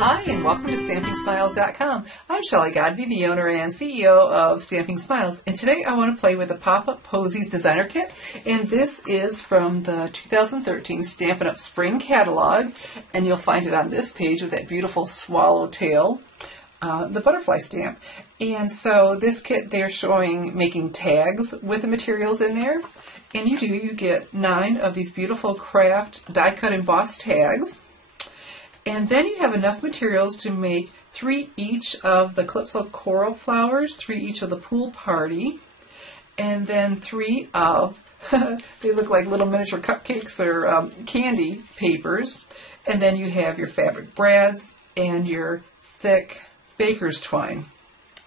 Hi, and welcome to StampingSmiles.com. I'm Shelley Godby, the owner and CEO of Stamping Smiles, and today I want to play with the Pop-Up Posies Designer Kit, and this is from the 2013 Stampin' Up! Spring Catalog, and you'll find it on this page with that beautiful swallowtail, the butterfly stamp. And so this kit, they're showing making tags with the materials in there, and you get 9 of these beautiful craft die-cut embossed tags. And then you have enough materials to make 3 each of the Calypso coral flowers, 3 each of the pool party, and then 3 of, they look like little miniature cupcakes or candy papers. And then you have your fabric brads and your thick baker's twine.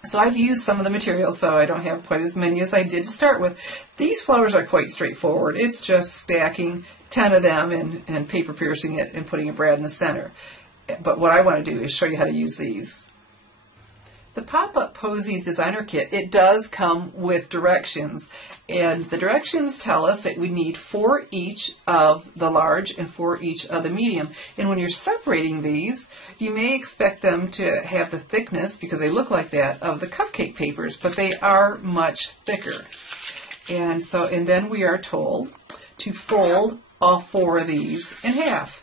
So I've used some of the materials, so I don't have quite as many as I did to start with. These flowers are quite straightforward. It's just stacking 10 of them and paper piercing it and putting a brad in the center. But what I want to do is show you how to use these. The Pop-Up Posies Designer Kit, it does come with directions, and the directions tell us that we need 4 each of the large and 4 each of the medium. And when you're separating these, you may expect them to have the thickness, because they look like that, of the cupcake papers, but they are much thicker. And then we are told to fold all 4 of these in half.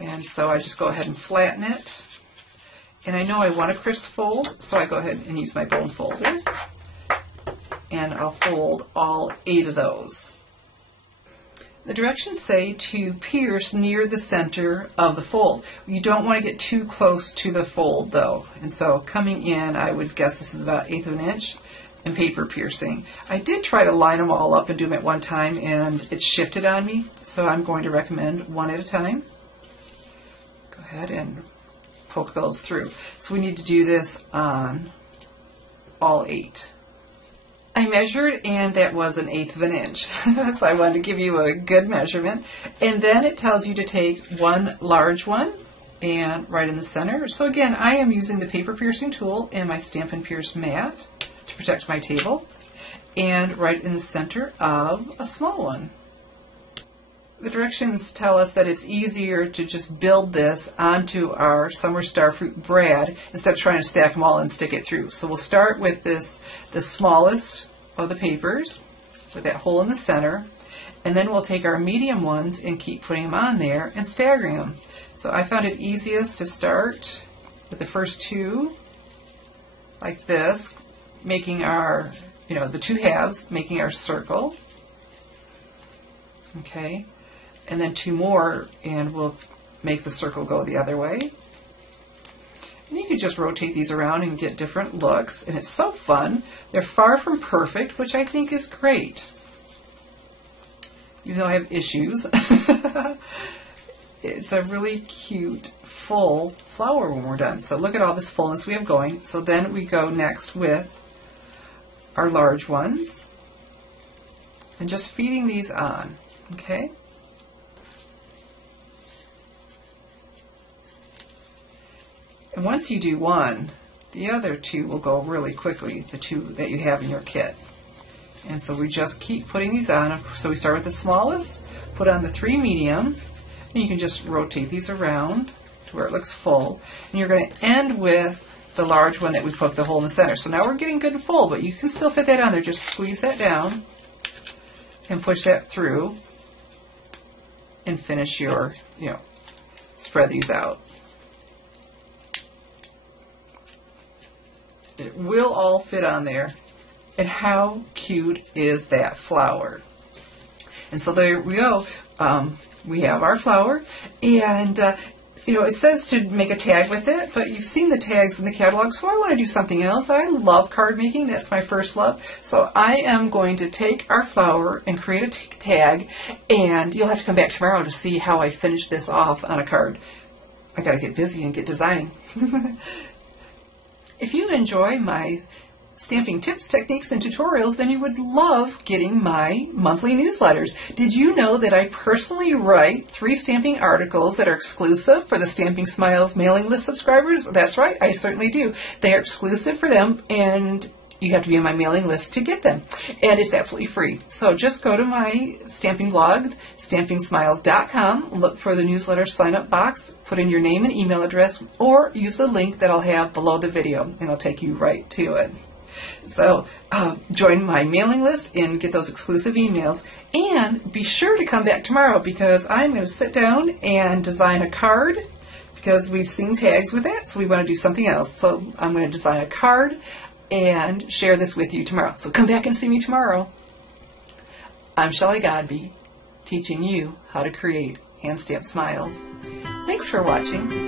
And so I just go ahead and flatten it. And I know I want a crisp fold, so I go ahead and use my bone folder. And I'll fold all 8 of those. The directions say to pierce near the center of the fold. You don't want to get too close to the fold though. And so coming in, I would guess this is about 1/8 of an inch, and paper piercing. I did try to line them all up and do them at one time, and it shifted on me. So I'm going to recommend 1 at a time. Go ahead and poke those through. So we need to do this on all 8. I measured, and that was 1/8 of an inch. So I wanted to give you a good measurement. And then it tells you to take 1 large one and right in the center. So again, I am using the paper piercing tool and my Stampin' Pierce mat to protect my table, and right in the center of a small one. The directions tell us that it's easier to just build this onto our Summer Starfruit brad instead of trying to stack them all and stick it through. So we'll start with the smallest of the papers with that hole in the center, and then we'll take our medium ones and keep putting them on there and staggering them. So I found it easiest to start with the first 2 like this, making our, the 2 halves, making our circle. Okay. And then 2 more, and we'll make the circle go the other way. And you can just rotate these around and get different looks, and it's so fun. They're far from perfect, which I think is great. Even though I have issues. It's a really cute, full flower when we're done. So look at all this fullness we have going. So then we go next with our large ones, and just feeding these on, okay? And once you do 1, the other 2 will go really quickly, the 2 that you have in your kit. And so we just keep putting these on. So we start with the smallest, put on the 3 medium, and you can just rotate these around to where it looks full. And you're going to end with the large one that we poked the hole in the center. So now we're getting good and full, but you can still fit that on there. Just squeeze that down and push that through and finish your, spread these out. It will all fit on there. And how cute is that flower? And so there we go. We have our flower, and it says to make a tag with it, but you've seen the tags in the catalog, so I want to do something else. I love card making. That's my first love. So I am going to take our flower and create a tag, and you'll have to come back tomorrow to see how I finish this off on a card. I got to get busy and get designing. If you enjoy my stamping tips, techniques, and tutorials, then you would love getting my monthly newsletters. Did you know that I personally write 3 stamping articles that are exclusive for the Stamping Smiles mailing list subscribers? That's right, I certainly do. They are exclusive for them, and You have to be on my mailing list to get them. And it's absolutely free. So just go to my stamping blog, stampingsmiles.com, look for the newsletter sign-up box, put in your name and email address, or use the link that I'll have below the video, and it'll take you right to it. So join my mailing list and get those exclusive emails. And be sure to come back tomorrow, because I'm going to sit down and design a card, because we've seen tags with that, so we want to do something else. So I'm going to design a card and share this with you tomorrow. So come back and see me tomorrow. I'm Shelley Godby, teaching you how to create hand stamped smiles. Thanks for watching.